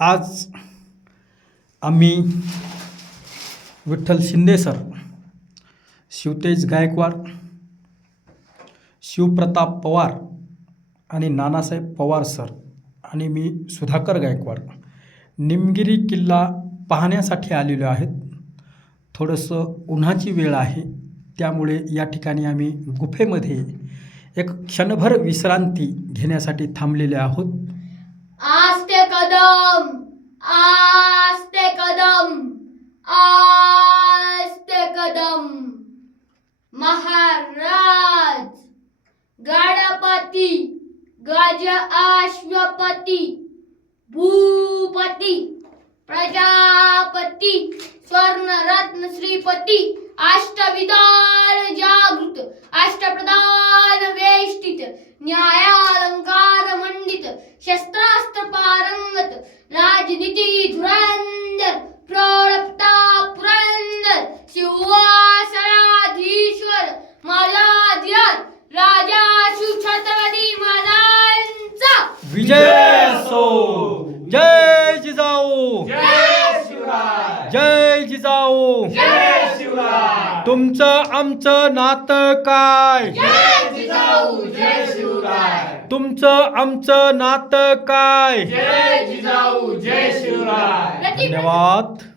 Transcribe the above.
आज आम्ही विठ्ठल शिंदे सर, शिवतेज गायकवाड, शिवप्रताप पवार आणि नानासाहेब पवार सर आणि मी सुधाकर गायकवाड निमगिरी किल्ला पाहण्यासाठी आलेलो आहेत. थोडंसं उन्हाची वेळ आहे, त्यामुळे या ठिकाणी आम्ही गुफेमध्ये एक क्षणभर विश्रांती घेण्यासाठी थांबलेले आहोत. आस्ते कदम, आस्ते कदम, आस्ते कदम. महाराज गणपती, गज अश्वपती, भूपती, प्रजापती, स्वर्णरत्न श्रीपती, अष्टविधान जागृत, अष्टप्रधान वेष्टित, न्यायालंकार मंडित, शस्त्रास्त्र पारंगत, राजनीती धुरंधर, प्रौढप्रताप पुरंदर, सिंहासनाधीश्वर महाराज राजा शिवछत्रपती महाराजांचा विजय असो. जय जिजाऊ, जय शिवराय, जय जिजाऊ. जय शिवराय. तुमचं आमचं नातं काय? जय जिजाऊ, जय शिवराय. तुमचं आमचं नातं काय? जय जिजाऊ, जय शिवराय. धन्यवाद.